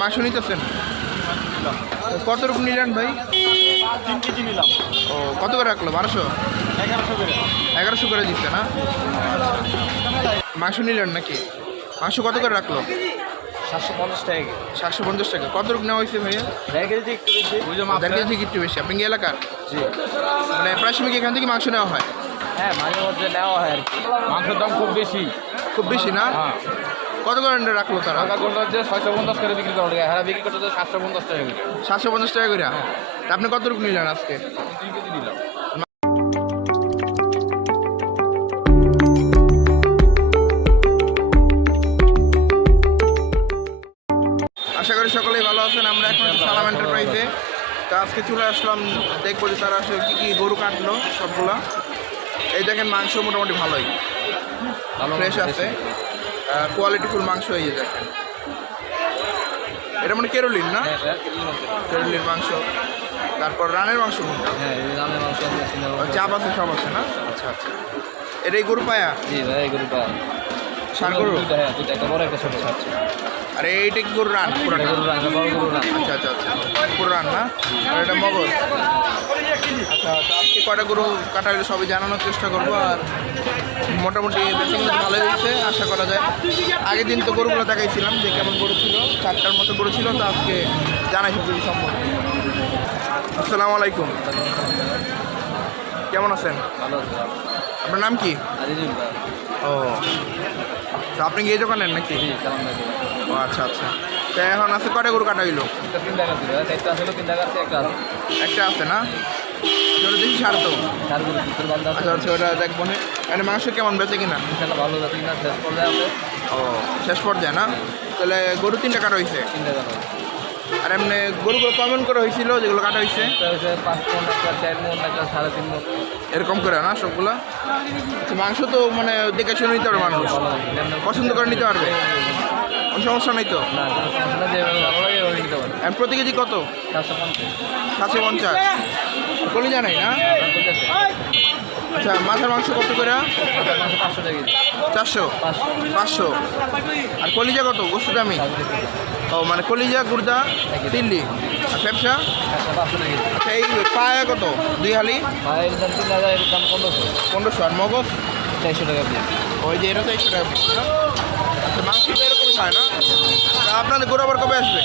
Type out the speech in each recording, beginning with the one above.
মাংস নিতেছেন? কত রকম নিলেন ভাই? তিন কেজি নিলাম। ও কত করে রাখল? বারোশো? এগারোশো করে। এগারোশো করে দিচ্ছে না? মাংস নিলেন নাকি? মাংস কত করে রাখল? সাতশো পঞ্চাশ টাকা সাতশো পঞ্চাশ টাকা। কত রকম নেওয়া হয়েছে ভাইয়া? দেড় কেজি একটু বেশি। দেড় কেজি থেকে একটু বেশি। আপনি কি এলাকার? জি। মানে প্রায় সময় এখান থেকে মাংস নেওয়া হয়? হ্যাঁ মাঝে মধ্যে নেওয়া হয় মাংসের দাম খুব বেশি। খুব বেশি না? হ্যাঁ। কত করে রাখল তারা? হচ্ছে ছয়শো পঞ্চাশ করে বিক্রি করা হ্যাঁ বিক্রি করতে হচ্ছে সাতশো পঞ্চাশ টাকা করে। সাতশো পঞ্চাশ টাকা করে তা আপনি কত রকম নিলেন আজকে? তিন কেজি নিলাম। আশা করি সকলেই ভালো আছেন। আমরা এখন সালাম এন্টারপ্রাইজে তো আজকে চলে আসলাম দেখব যে তারা আসলে কী কী গরু কাটলো সবগুলা। এই দেখেন মাংস মোটামুটি ভালোই। ভালো ফ্রেশ আছে। কোয়ালিটি ফুল মাংস এই দেখেন। এটা মানে কেরোলিন না? হ্যাঁ হ্যাঁ। কেরোলিন মাংস। তারপর রানের মাংস কোনটা? হ্যাঁ চাপ আছে সব আছে না? আচ্ছা আচ্ছা। এটাই এই গরু পায়া? জি ভাই এই পায়া। সার গরু? দুইটা হ্যাঁ দুইটা একটা বড় একটা ছোট আছে আর এইটা কি গরু রান পুরাটা গরু রান রান আচ্ছা আচ্ছা আচ্ছা। পুরো রান না? আর এটা মগজ। আচ্ছা আজকে কয়টা গরু কাটা হলে সবই জানানোর চেষ্টা করব আর মোটামুটি বেশি কিন্তু ভালোই হয়েছে আশা করা যায়। আগের দিন তো গরুগুলো দেখাইছিলাম যে কেমন গরু ছিল চারটার মতো গরু ছিল তো আজকে জানাইছি যদি সম্পর্কে। আসসালামু আলাইকুম। কেমন আছেন? ভালো আপনার নাম কি? ও। তো আপনি এই দোকানের নাকি? ও আচ্ছা আচ্ছা। তো এখন আছে কয়টা গরু কাটা হইল? একটা আছে। একটা আছে না? ওটা দেখি সার তো। আচ্ছা আচ্ছা ওটা দেখব মানে মাংস কেমন বেঁচে কিনা? ইনশাল্লাহ ভালো যাচ্ছে কিনা শেষ পর্যায়ে আছে। ও শেষ পর্যায়ে না? তাহলে গরু তিনটা কাটা হয়েছে টাকা আর এমনি গরুগুলো কমন করে হয়েছিল যেগুলো কাটা হয়েছে পাঁচ মন একটা চার মন একটা সাড়ে তিন মন। এরকম করে না সবগুলো? আচ্ছা, মাংস তো মানে দেখে শুনে নিতে পারবে মানুষ। পছন্দ করে নিতে পারবে? কোনো সমস্যা নেই তো? না ভালো লাগে নিতে প্রতি কেজি কত? সাতশো পঞ্চাশ। কলি জানাই না? আচ্ছা মাথার মাংস কত করে? চারশো। পাঁচশো। আর কলিজা কত? গোস্ত দামি। ও মানে কলিজা গুর্দা দিল্লি আর টাকা আচ্ছা এই পায়া কত? দুই হালি? পনেরোশো। আর মগজ? চারশো টাকা ওই যে এটা চারশো টাকা piece, না? আচ্ছা মাংস এরকমই না? আপনাদের গরু আবার কবে আসবে?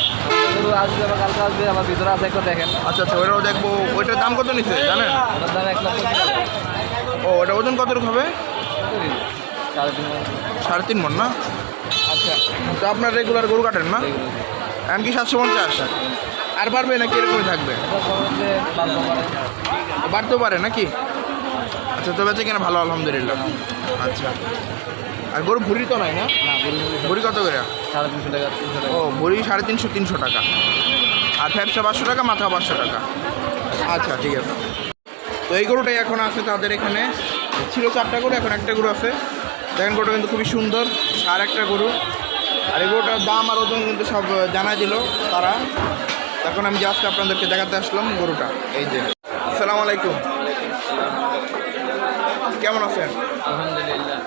গরু আসবে আবার কালকে আসবে আমার ভিতরে আছে একটা দেখেন। আচ্ছা আচ্ছা ওইটাও দেখব। ওইটার দাম কত নিচ্ছে জানেন? দাম এক হাজার। ও ওটা ওজন কতটুকু হবে? সাড়ে তিন মন। না? আচ্ছা। তো আপনার রেগুলার গরু কাটেন না। এমনকি সাতশো পঞ্চাশ? আর বাড়বে নাকি এরকমই থাকবে। বাড়তেও পারে নাকি? আচ্ছা তো বেঁচে কিনা? ভালো আলহামদুলিল্লাহ। আচ্ছা। আর গরু ভুড়ি তো নাই না? ভুড়ি কত করে? সাড়ে তিনশো টাকা ও ভুড়ি সাড়ে তিনশো তিনশো টাকা। আর ফ্যাপসা পাঁচশো টাকা মাথা পাঁচশো টাকা। আচ্ছা ঠিক আছে। তো এই গরুটাই এখন আছে তাদের এখানে। ছিল চারটা গরু এখন একটা গরু আছে। দেখেন গরুটা কিন্তু খুবই সুন্দর আর একটা গরু। আর এই গরুটার দাম আর ওজন কিন্তু সব জানাই দিল তারা। এখন আমি জাস্ট আপনাদেরকে দেখাতে আসলাম গরুটা। এই যে। আসসালামু আলাইকুম। কেমন আছেন? আলহামদুলিল্লাহ।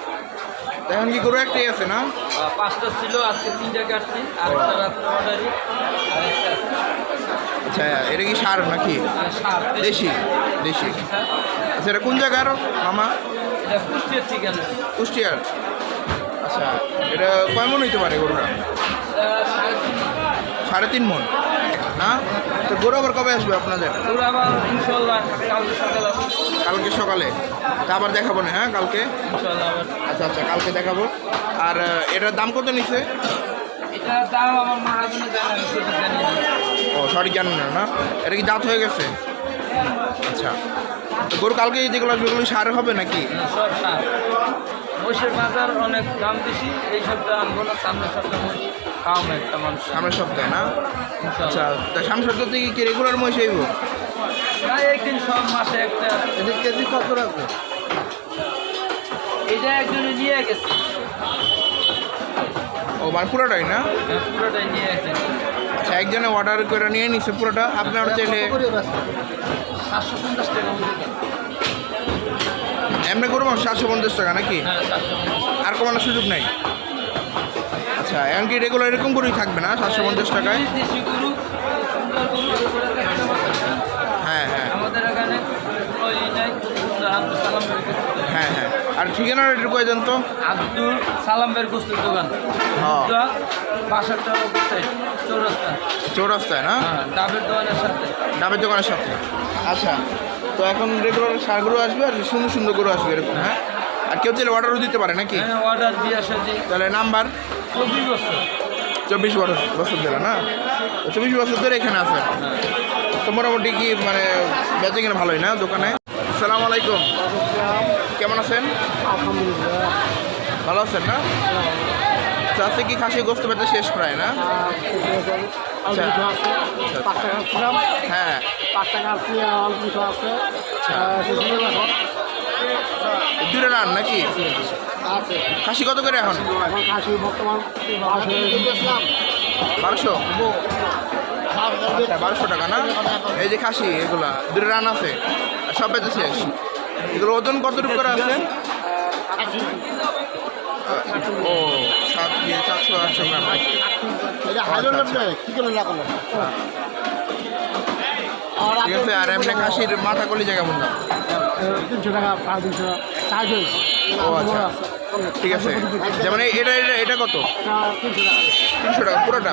এখন কি গরু একটাই আছে না? পাঁচটা ছিল আজকে তিনটা কাটছি আর অর্ডারই। আচ্ছা এটা কি সার নাকি? সার দেশি। দেশি আচ্ছা এটা কোন জায়গার মামা? এটা কুষ্টিয়ার ঠিকানা। কুষ্টিয়ার। আচ্ছা এটা কয় মন হইতে পারে গরুটা? সাড়ে তিন মন হ্যাঁ তো গরু আবার কবে আসবে আপনাদের? পুরো আবার ইনশাল্লাহ কালকে সকালে আসবে। কালকে সকালে? তা আবার দেখাবো না হ্যাঁ কালকে? আচ্ছা আচ্ছা কালকে দেখাবো। আর এটার দাম কত নিছে? এটা দাম আমার মাহাজনে জানা আমি সেটা জানি না। ও সরি জানেন না না? এটা কি দাঁত হয়ে গেছে? আচ্ছা। তো গরু কালকে যেগুলো ওগুলো সার হবে নাকি? সব সার। মহিষের বাজার অনেক দাম বেশি এই সপ্তাহে আনব না সামনের সপ্তাহে সামনের সপ্তাহে না? আচ্ছা তা সামনের সপ্তাহ থেকে কি রেগুলার মহিষ আইব না একদিন সব মাসে একটা এদের কেজি কত রাখবে? এটা একজনে নিয়ে গেছে। ও মানে পুরোটাই না? হ্যাঁ, পুরোটাই নিয়ে গেছে। আচ্ছা একজনে অর্ডার করে নিয়ে নিচ্ছে পুরোটা। আপনার চাইলে সাতশো পঞ্চাশ টাকা এমনি করব সাতশো পঞ্চাশ টাকা নাকি? হ্যাঁ আর কমানোর সুযোগ নাই? আচ্ছা এখন কি রেগুলার এরকম করেই থাকবে না সাতশো পঞ্চাশ টাকায়। হ্যাঁ হ্যাঁ। হ্যাঁ হ্যাঁ। আর ঠিকানাটা একটু দেন তো? আব্দুল সালাম বের কুস্তির দোকান। বাসারটা চৌরাস্তা চৌরাস্তায়। না? হ্যাঁ ডাবের দোকানের সাথে। ডাবের দোকানের সাথে। আচ্ছা তো এখন রেগুলার সারগুলো আসবে আর সুন্দর সুন্দর গরু আসবে এরকম হ্যাঁ? আর কেউ চাইলে অর্ডারও দিতে পারে নাকি? হ্যাঁ অর্ডার দিয়ে আসা যে তাহলে নাম্বার চব্বিশ বছর। চব্বিশ বছর বছর ধরে না? চব্বিশ বছর ধরে এখানে আছে। হ্যাঁ তো মোটামুটি কি মানে বেচে কিনা ভালোই না দোকানে? আসসালামু আলাইকুম। কেমন আছেন? ভালো আছেন না? আজকে কি খাসি গোস্ত বেচা শেষ প্রায় না? পাঁচ টাকা ছিলাম হ্যাঁ। দূরে রান নাকি? খাসি কত করে এখন? বারোশো? আচ্ছা বারোশো টাকা না? এই যে খাসি, এগুলা দূরে রান আছে। সব বেচে শেষ। এগুলো ওজন কতটুকু করে আছে? ও, সাত চারশো আটশো গ্রাম। করে রাখল ঠিক আছে, আর এমনি খাসির মাথা কলি জায়গা বললাম তিনশো টাকা সাড়ে তিনশো চার্জ হয়েছে। ও আচ্ছা। ঠিক আছে। যেমন এটা এটা এটা কত? তিনশো টাকা পুরোটা?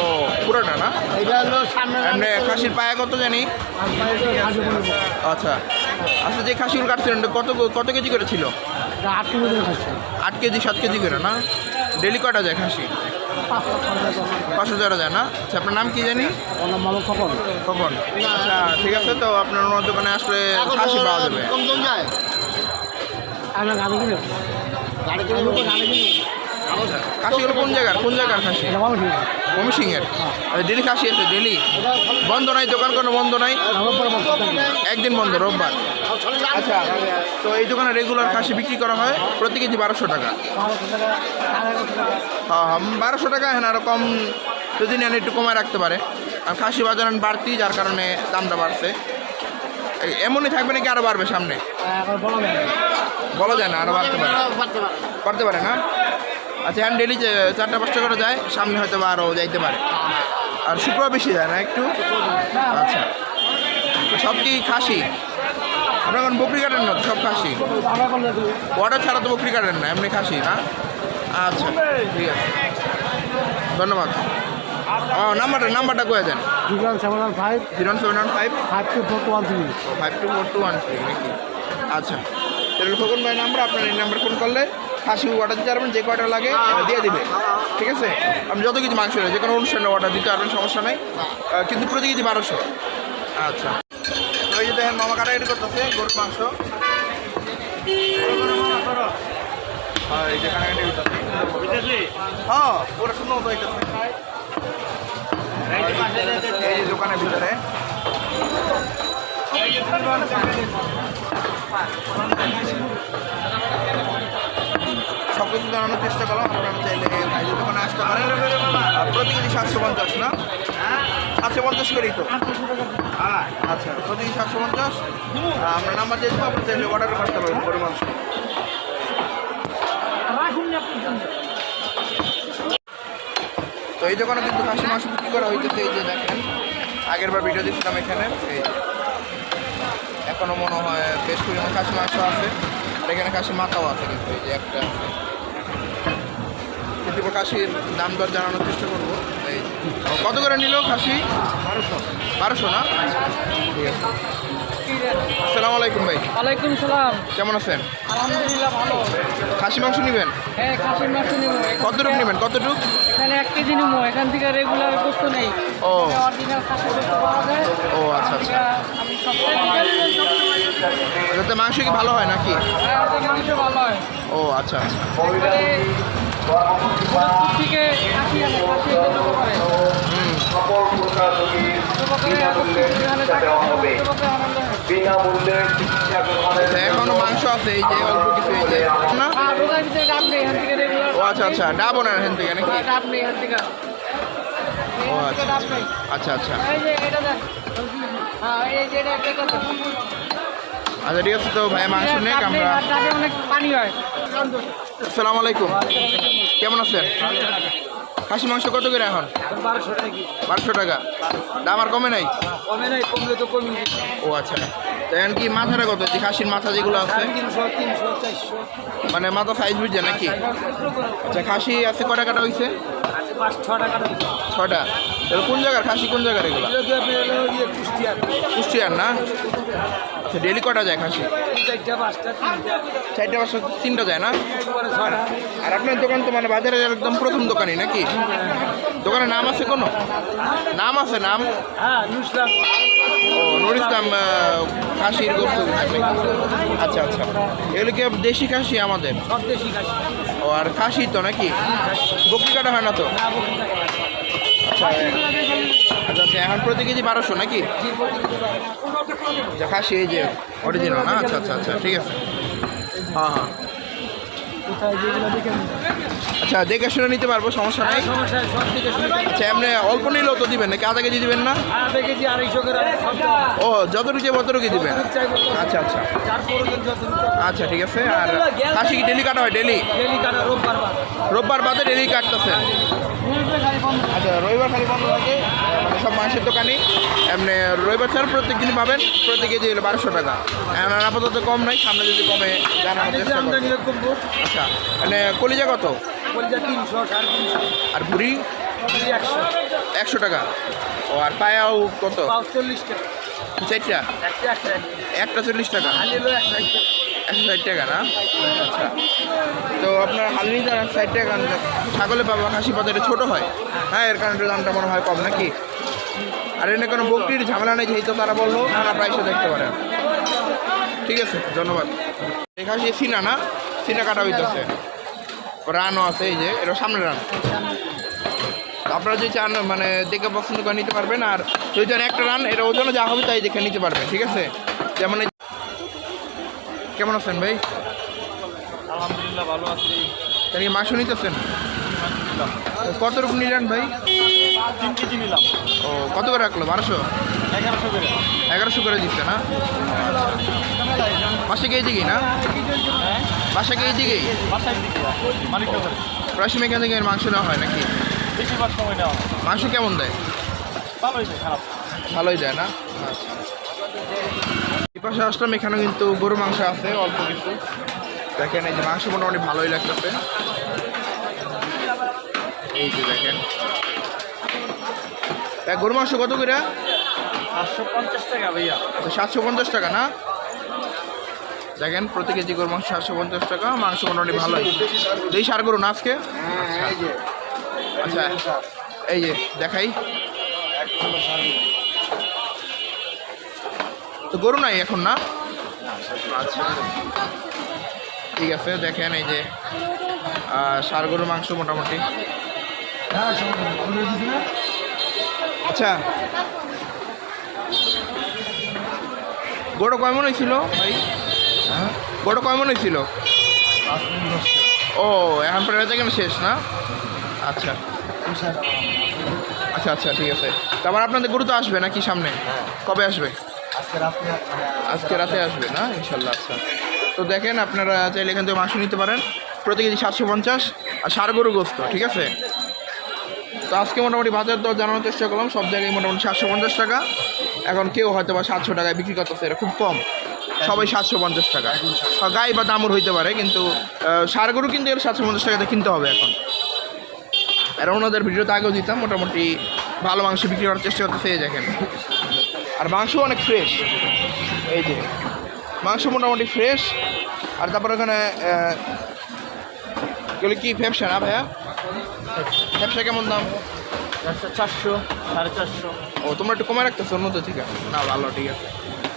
ও পুরোটা না? এটা হলো সামনে খাসির পায়া কত জানি? আচ্ছা। আচ্ছা যে খাসিগুলো কাটছিলেন কত কত কেজি করে ছিল? আট খাচ্ছে। আট কেজি সাত কেজি করে না? ডেলি কটা যায় খাসি? পাঁচশো টাকা যায় না? আচ্ছা আপনার নাম কি জানি? মামা কখন কখন আচ্ছা ঠিক আছে তো আপনার ওনার দোকানে আসলে খাসি পাওয়া যাবে। খাসিগুলো কোন জায়গার? কোন জায়গার খাসি? এটা বাবু ঠিক ডেলি খাসি আছে ডেলি? বন্ধ নাই দোকান কোনো বন্ধ নাই? একদিন বন্ধ রোববার। আচ্ছা তো এই দোকানে রেগুলার খাসি বিক্রি করা হয় প্রতি কেজি বারোশো টাকা। হ্যাঁ হ্যাঁ বারোশো টাকা হ্যাঁ আরও কম যদি নেন একটু কমায় রাখতে পারে। আর খাসি বাজার বাড়তি, যার কারণে দামটা বাড়ছে। এমনই থাকবে নাকি আরও বাড়বে সামনে? বলা যায় না আরও বাড়তে পারে। বাড়তে পারে না? আচ্ছা হ্যাঁ ডেলি চারটা পাঁচটা করে যায়, সামনে হয়তো বা আরও যাইতে পারে। আর শুক্রবার বেশি যায় না একটু? আচ্ছা। সব কি খাসি? আপনার এখন বকরি কাটেন না সব খাসি? ওয়াটার ছাড়া তো বকরি কাটেন না এমনি খাসি না? আচ্ছা ঠিক আছে। ধন্যবাদ। ও নাম্বারটা নাম্বারটা কয়ে দেন। Seven one five. Zero seven one five? Five two four two one three. Five two four two one three নাকি? আচ্ছা। তাহলে খোকন ভাই নাম্বার আপনার এই নাম্বার ফোন করলে খাসি অর্ডার দিতে পারবেন যে কয়টা লাগে দিয়ে দিবে। ঠিক আছে? আমি যত কিছু মাংস যে কোনো অনুষ্ঠানে অর্ডার দিতে পারবেন সমস্যা নেই। কিন্তু প্রতি কেজি বারোশো। আচ্ছা। যে দেখেন মামা কাটাকাটি করতেছে, গরুর মাংস। হ্যাঁ এই যে কাটাকাটি করতেছে। হ্যাঁ ওরা শুনো তো হইতেছে। কিছু জানানোর চেষ্টা করলাম, আপনারা চাইলে ভাইদের দোকানে আসতে পারেন। প্রতি সাতশো পঞ্চাশ, না? সাতশো পঞ্চাশ করেই তো? আচ্ছা প্রতি কেজি সাতশো পঞ্চাশ। আমরা নাম্বার দিয়ে দেবো, আপনি চাইলে অর্ডার করতে পারবেন পরিমাণ তো এই দোকানে কিন্তু খাসি মাংস বিক্রি করা হইতেছে, এই যে দেখেন। আগের বার ভিডিও দিচ্ছিলাম এখানে, এই যে। এখনও মনে হয় বেশ পরিমাণ খাসি মাংস আছে। আর এখানে খাসি মাথাও আছে কিন্তু এই যে একটা আছে কিন্তু খাসির দাম দর জানানোর চেষ্টা করব। এই। কত করে নিল খাসি বারোশো। বারোশো না? ঠিক আছে। আসসালামু আলাইকুম ভাই। ওয়ালাইকুম সালাম। কেমন আছেন? আলহামদুলিল্লাহ ভালো। খাসি মাংস নেবেন? হ্যাঁ খাসির মাংস নেব। কতটুকু নেবেন? কতটুকু এখানে এক কেজি নেব। এখান থেকে রেগুলার গোস্ত নেই। ও। অরিজিনাল খাসির গোস্ত পাওয়া যায়। ও আচ্ছা আচ্ছা। আমি সপ্তাহে যাতে মাংস কি ভালো হয় নাকি? মাংস ভালো হয় ও আচ্ছা আচ্ছা। থেকে এখন মাংস আছে এই যে অল্প কিছু এই যে। না? ও আচ্ছা আচ্ছা ডাবো না এখান থেকে নাকি? ও আচ্ছা আচ্ছা আচ্ছা। আচ্ছা ঠিক আছে তো ভাই মাংস নেই আমরা ডাবে অনেক পানি হয়। আসসালামু আলাইকুম। কেমন আছেন? খাসি মাংস কত করে এখন? বারোশো টাকা কি বারোশো টাকা। দাম আর কমে নাই? কমে নাই কমলে তো কমে ও আচ্ছা। তো এখন কি মাথাটা কত? যে খাসির মাথা যেগুলো আছে? মানে মাথা সাইজ বুঝছে নাকি? আচ্ছা খাসি আছে কটা কাটা হয়েছে ছটা। তাহলে কোন জায়গার খাসি, কোন জায়গার এগুলো? কুষ্টিয়ার কুষ্টিয়ার না? আচ্ছা ডেলি কটা যায় খাসি? চারটা, পাঁচটা চারটা তিনটা যায় না? আর আপনার দোকান তো মানে বাজারে একদম প্রথম দোকানই নাকি? দোকানের নাম আছে কোনো? নাম আছে, নাম? হ্যাঁ নুর ইসলাম খাসির গোস্ত আচ্ছা আচ্ছা। এগুলো কি দেশি খাসি আমাদের? সব দেশি খাসি ও, আর খাসি তো নাকি বকরি কাটা হয় না তো। আচ্ছা আচ্ছা আচ্ছা এখন প্রতি কেজি বারোশো নাকি। আচ্ছা খাসি এই যে অরিজিনাল না আচ্ছা আচ্ছা আচ্ছা ঠিক আছে হ্যাঁ হ্যাঁ আচ্ছা দেখে শুনে নিতে পারব সমস্যা নাই। করি। আচ্ছা এমনি অল্প নিলেও তো দিবেন নাকি? আধা কেজি দিবেন না? ও যত রুকি যতটুকু ততটুকু। দিবেন। আচ্ছা। আচ্ছা। আচ্ছা ঠিক আছে। আর খাসি কি ডেলি কাটা হয় ডেলি? রোববার রোববার বাদে ডেলি কাটতেছেন আচ্ছা রবিবার খালি বন্ধ থাকে মানে সব মাংসের দোকানই। এমনি রবিবার ছাড়া প্রত্যেক দিন পাবেন প্রতি কেজি হলো বারোশো টাকা। এখন আপাতত কম নাই সামনে যদি কমে জানানোর চেষ্টা করব। আচ্ছা মানে কলিজা কত? কলিজা তিনশো সাড়ে তিনশো। আর ভুড়ি? একশো। একশো টাকা। ও আর পায়াও কত? চল্লিশ টাকা। চারটা? একটা চল্লিশ টাকা। একশো একশো ষাট টাকা না? আচ্ছা। তো আপনার হালনি যারা ষাট টাকা ছাগলে পাবো খাসি পাতা এটা ছোটো হয়। হ্যাঁ এর কারণে দামটা মনে হয় কম নাকি? আর এনে কোনো বকরির ঝামেলা নেই যেহেতু তারা বলল আপনার প্রাইসে দেখতে পারেন। ঠিক আছে, ধন্যবাদ। এই খাসি সিনা না? সিনা কাটা হইতেছে। রানও আছে এই যে, এটা সামনে রান। আপনারা যদি চান মানে দেখে পছন্দ করে নিতে পারবেন, আর যদি চান একটা রান এটা ওজনে যা হবে তাই দেখে নিতে পারবেন, ঠিক আছে? যেমন কেমন আছেন ভাই? আলহামদুলিল্লাহ ভালো আছি। তাহলে কি মাংস নিতেছেন? কত রকম নিলেন ভাই? তিন কেজি নিলাম। ও কত করে রাখল? বারোশো? এগারোশো করে। এগারোশো করে দিচ্ছে না? বাসা কে দিকেই না? বাসা কে মালিক কথা প্রায় এখান থেকে মাংস নেওয়া হয় নাকি? বেশিরভাগ সময় নেওয়া মাংস কেমন দেয়? ভালোই নেই খারাপ। ভালোই দেয় না? আচ্ছা। পাশে আসলাম এখানে কিন্তু গরু মাংস আছে অল্প কিছু। দেখেন এই যে মাংস মোটামুটি ভালোই লাগতেছে। এই যে দেখেন। গরু মাংস কত করে? পাঁচশো পঞ্চাশ টাকা ভাইয়া। তো সাতশো পঞ্চাশ টাকা না? দেখেন প্রতি কেজি গরু মাংস সাতশো পঞ্চাশ টাকা মাংস মোটামুটি ভালোই। এই সার গরু না আজকে? আচ্ছা এই যে দেখাই। তো গরু নাই এখন না? ঠিক আছে দেখেন এই যে ষাঁড় গরুর মাংস মোটামুটি। আচ্ছা। গোটা কয় মন হয়েছিল ভাই? গোটা কয় মন হয়েছিল ও এখন পরে বেচা কেন শেষ না? আচ্ছা। আচ্ছা আচ্ছা ঠিক আছে। তারপর আপনাদের গরু তো আসবে নাকি সামনে? কবে আসবে? আজকে রাতে আসবে না? ইনশাল্লাহ আচ্ছা। তো দেখেন, আপনারা চাইলে এখান থেকে মাংস নিতে পারেন। প্রতি কেজি সাতশো পঞ্চাশ। আর সার গরু গোস্ত, ঠিক আছে? তো আজকে মোটামুটি বাজার দর জানানোর চেষ্টা করলাম। সব জায়গায় মোটামুটি সাতশো পঞ্চাশ টাকা। এখন কেউ হয়তো বা সাতশো টাকায় বিক্রি করতেছে এটা খুব কম। সবাই সাতশো পঞ্চাশ টাকা। গাই বা দামুর হইতে পারে, কিন্তু ষাঁড় গরু কিন্তু এর সাতশো পঞ্চাশ টাকাতে কিনতে হবে এখন। আর ওনাদের ভিডিওতে আগেও দিতাম, মোটামুটি ভালো মাংস বিক্রি করার চেষ্টা করতেছে, এই দেখেন। আর মাংস অনেক ফ্রেশ এই যে মাংস মোটামুটি ফ্রেশ আর তারপর ওখানে এগুলো কি ব্যবসা না ভাইয়া? ব্যবসা কেমন দাম? চারশো সাড়ে চারশো। ও তোমরা একটু কমে রাখতেছো অন্য তো ঠিক আছে না ভালো ঠিক আছে।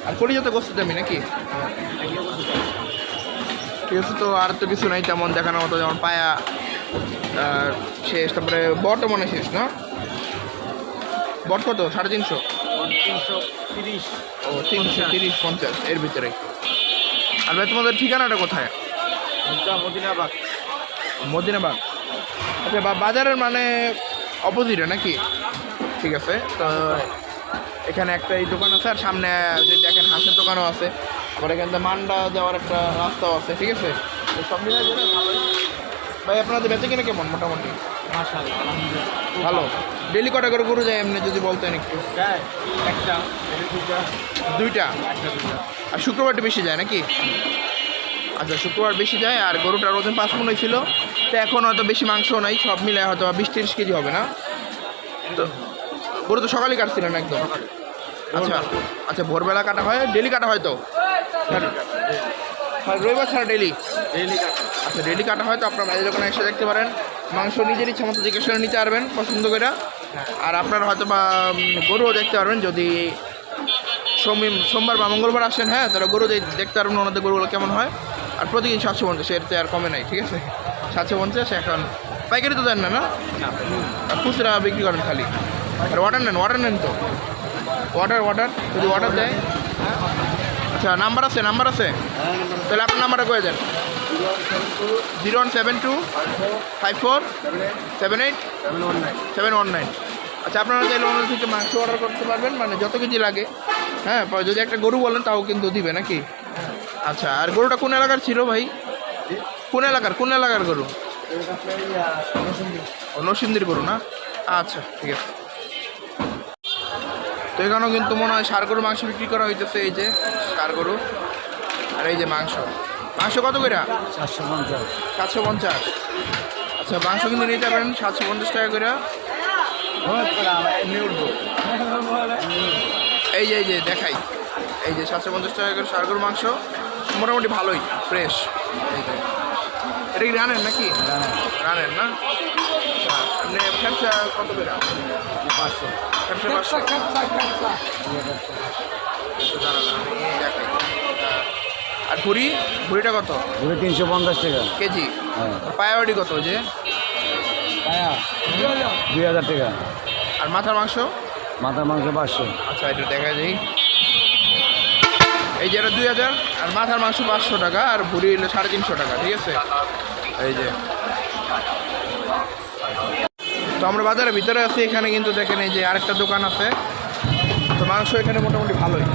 আর কলিজাতে গোস্ত দামি নাকি? ঠিক আছে তো আর তো কিছু নাই তেমন দেখানোর মতো যেমন পায়া শেষ তারপরে বট মনে শেষ না? বট কত? সাড়ে তিনশো? তিনশো তিরিশ ও তিনশো তিরিশ পঞ্চাশ এর ভিতরে। আর ভাই তোমাদের ঠিকানাটা কোথায়? মদিনাবাগ। মদিনাবাগ। আচ্ছা বা বাজারের মানে অপোজিটে নাকি? ঠিক আছে তো এখানে একটা এই দোকান আছে আর সামনে যদি দেখেন হাঁসের দোকানও আছে। আবার এখান থেকে মান্ডা যাওয়ার একটা রাস্তাও আছে ঠিক আছে? সব মিলিয়ে ভালোই। ভাই আপনাদের বেঁচে কিনা কেমন মোটামুটি? ভালো। ডেলি কটা করে গরু যায় এমনি যদি বলতেন একটু? একটা দুইটা। আর শুক্রবারটা বেশি যায় নাকি? আচ্ছা শুক্রবার বেশি যায় আর গরুটার ওজন পাঁচ মনে ছিল তো এখন হয়তো বেশি মাংসও নাই সব মিলে হয়তো বিশ তিরিশ কেজি হবে না? তো গরু তো সকালে কাটছিলেন একদম। আচ্ছা আচ্ছা ভোরবেলা কাটা হয় ডেলি কাটা হয় তো? আর রবিবার ছাড়া ডেলি ডেইলি কাটা। আচ্ছা ডেলি কাটা হয় তো আপনার বাইরের দোকানে এসে দেখতে পারেন। মাংস নিজের ইচ্ছা মতো জিজ্ঞেস করে নিতে পারবেন, পছন্দ করে। আর আপনার হয়তো বা গরুও দেখতে পারবেন, যদি সোম- সোমবার বা মঙ্গলবার আসেন হ্যাঁ তাহলে গরু দেখতে পারবেন ওনাদের গরুগুলো কেমন হয়। আর প্রতিদিন সাতশো পঞ্চাশ, এর তো আর কমে নাই, ঠিক আছে? সাতশো পঞ্চাশ, এখন পাইকারি তো দেন না না? খুচরা বিক্রি করেন খালি। আর অর্ডার নেন অর্ডার নেন তো। অর্ডার অর্ডার যদি অর্ডার দেয়। আচ্ছা নাম্বার আছে নাম্বার আছে? তাহলে আপনার নাম্বারটা করে দেন। Zero one seven two five four, seven eight, seven one nine. আচ্ছা আপনারা চাইলে ওনাদের থেকে মাংস অর্ডার করতে পারবেন মানে যত কেজি লাগে। হ্যাঁ যদি একটা গরু বলেন, তাও কিন্তু দিবে নাকি? আচ্ছা আর গরুটা কোন এলাকার ছিল ভাই? কোন এলাকার কোন এলাকার গরু? ও নসিন্দির গরু না? আচ্ছা ঠিক আছে। তো এখানেও কিন্তু মনে হয় সার গরু মাংস বিক্রি করা হইতেছে, এই যে সার গরু, আর এই যে মাংস। মাংস কত করে সাতশো পঞ্চাশ। সাতশো পঞ্চাশ। আচ্ছা মাংস কিন্তু নিতে পারেন সাতশো পঞ্চাশ টাকা করে উঠবো। এই যে এই যে দেখাই। এই যে সাতশো পঞ্চাশ টাকা করে সার গরুর মাংস। মোটামুটি ভালোই ফ্রেশ। এই যে। এটা কি রানেন নাকি? রানেন না? আচ্ছা আপনি কত করে পাঁচশো। পাঁচশো। দাঁড়ান আমি আর ভুড়ি? ভুড়িটা কত? দুই তিনশো পঞ্চাশ টাকা। কেজি? হ্যাঁ। পায়াওয়াটি কত যে? দুই হাজার টাকা। আর মাথার মাংস? মাথার মাংস পাঁচশো। আচ্ছা এটা দেখা যাই এই যে এটা দুই হাজার আর মাথার মাংস পাঁচশো টাকা আর ভুড়ি হলো সাড়ে তিনশো টাকা ঠিক আছে? এই যে। তো আমরা বাজারের ভিতরে আছি এখানে কিন্তু দেখেন এই যে আরেকটা দোকান আছে। তো মাংস এখানে মোটামুটি ভালোই।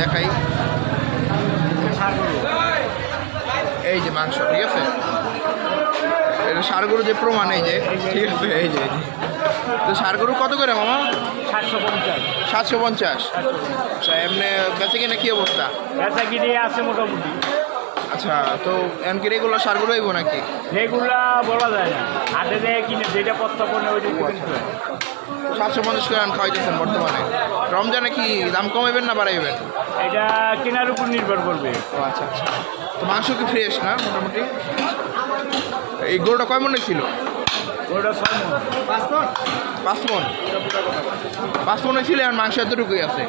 দেখাই। এই যে মাংস ঠিক আছে? এটা সারগরু যে প্রমাণ এই যে ঠিক আছে এই যে। তো সারগরু কত করে মামা? সাতশো পঞ্চাশ। সাতশো পঞ্চাশ। আচ্ছা এমনি বেঁচে কিনা কী অবস্থা? আছে মোটামুটি। আচ্ছা তো এমনকি রেগুলার সারগুলো হইব নাকি? যেগুলা বলা যায় না। দেয় কিনে যেটা প্রত্যাপ করে ওইটা কিনতে হয়। সাতশো পঞ্চাশ করে খাওয়াইতেছেন বর্তমানে। রমজানে কি দাম কমাইবেন না বাড়াইবেন? এটা কেনার উপর নির্ভর করবে। ও আচ্ছা আচ্ছা। মাংস কি ফ্রেশ না মোটামুটি? এই গরুটা কয় মনে ছিল? পাঁচ মন? পাঁচ মনে ছিল আর মাংস এতটুকুই আছে।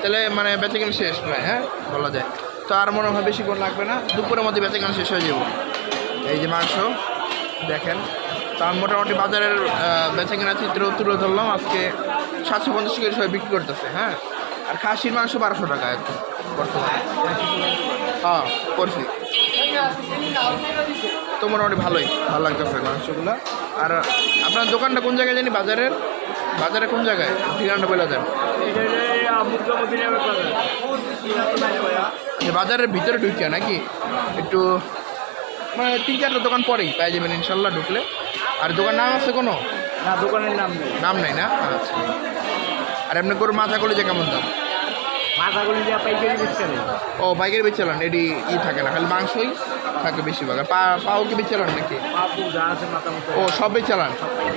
তাহলে মানে বেঁচে কিনা শেষ নয় হ্যাঁ? বলা যায়। তো আর মনে হয় বেশিক্ষণ লাগবে না দুপুরের মধ্যে বেঁচে কিনা শেষ হয়ে যাব। এই যে মাংস দেখেন। তার মোটামুটি বাজারের বেঁচে কিনা চিত্র তুলে ধরলাম। আজকে সাতশো পঞ্চাশ করে সবাই বিক্রি করতেছে হ্যাঁ? আর খাসির মাংস বারোশো টাকা একদম বর্তমানে। হ্যাঁ করছি। তো মোটামুটি ভালোই ভালো লাগতেছে মাংসগুলো। আর আপনার দোকানটা কোন জায়গায় জানি? বাজারের? বাজারে কোন জায়গায়? ঠিকানাটা বলে দেন। আচ্ছা বাজারের ভিতরে ঢুকিয়া নাকি? একটু মানে তিন চারটা দোকান পরেই পাই যাবেন ইনশাল্লাহ ঢুকলে। আর দোকান নাম আছে কোনো? না দোকানের নাম নেই। নাম নাই না? আচ্ছা। আর এমনি করে মাথা করলে যে কেমন দাম? ও বাইকের বেচালান এটি ই থাকে না খালি মাংসই থাকে বেশিরভাগ। আর পা পাও কি বেচালান নাকি? ও সব বেচালান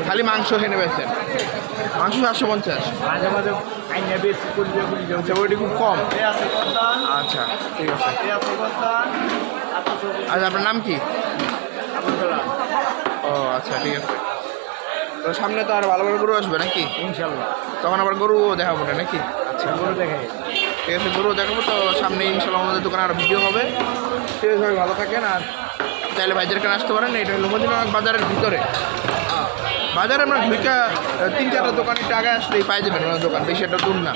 খালি মাংস হেনে বেচেন মাংস সাতশো পঞ্চাশ। আচ্ছা ওইটি খুব কম। আচ্ছা ঠিক আছে। আচ্ছা আপনার নাম কি? ও আচ্ছা ঠিক আছে। তো সামনে তো আর ভালো ভালো গরু আসবে নাকি? ইনশাল্লাহ। তখন আবার গরু দেখাবো না নাকি? আচ্ছা গরু দেখাই। ঠিক আছে, গরু, দেখাবো তো সামনে ইনশাল্লাহ আমাদের দোকানে আরও ভিডিও হবে। ঠিক আছে ভালো থাকেন আর চাইলে ভাইদের কাছে আসতে পারেন, এটা হলো মদিনাবাগ বাজারের ভিতরে। বাজারে আমরা ঢুকা তিন চারটা দোকান আগে আসলেই পাই যাবেন ওনার দোকান, বেশি একটা দূর না।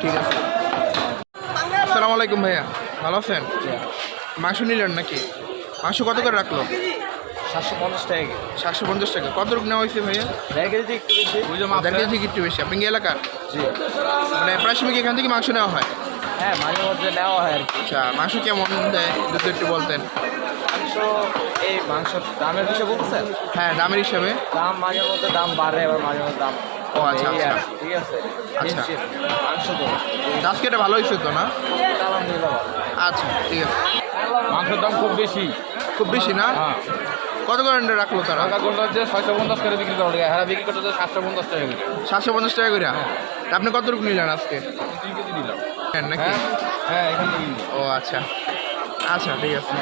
ঠিক আছে। আসসালামু আলাইকুম ভাইয়া, ভালো আছেন? মাংস নিলেন নাকি? মাংস কত করে রাখল? সাতশো পঞ্চাশ টাকা সাতশো পঞ্চাশ টাকা। কত রূপ নেওয়া হয়েছে ভাইয়া? দেখে যদি একটু বেশি। দেখা থেকে একটু বেশি। আপনি কি এলাকার? জি। মানে প্রায় সময় এখান থেকে মাংস নেওয়া হয়? হ্যাঁ মাঝে মধ্যে নেওয়া হয় আর কি। আচ্ছা মাংস কেমন দেয়? যদি একটু বলতেন। মাংস এই মাংস দামের বিষয়ে বলছেন হ্যাঁ দামের হিসাবে। দাম মাঝে মধ্যে দাম বাড়ে আবার মাঝে মধ্যে দাম ও, আচ্ছা, আচ্ছা। ঠিক আছে। আচ্ছা। মাংস তো। আজকে এটা ভালো হয়েছে তো না? আলহামদুলিল্লাহ আচ্ছা ঠিক আছে। মাংসের দাম খুব বেশি। খুব বেশি না? হ্যাঁ। কত করে রাখল তারা? কোনটা হচ্ছে ছয়শো পঞ্চাশ করে বিক্রি করা হ্যাঁ বিক্রি করতে হচ্ছে সাতশো পঞ্চাশ টাকা করে। সাতশো পঞ্চাশ টাকা করে তা আপনি কতটুকু নিলেন আজকে? কেজি হ্যাঁ নাকি? হ্যাঁ হ্যাঁ এখান থেকে ও আচ্ছা। আচ্ছা ঠিক আছে।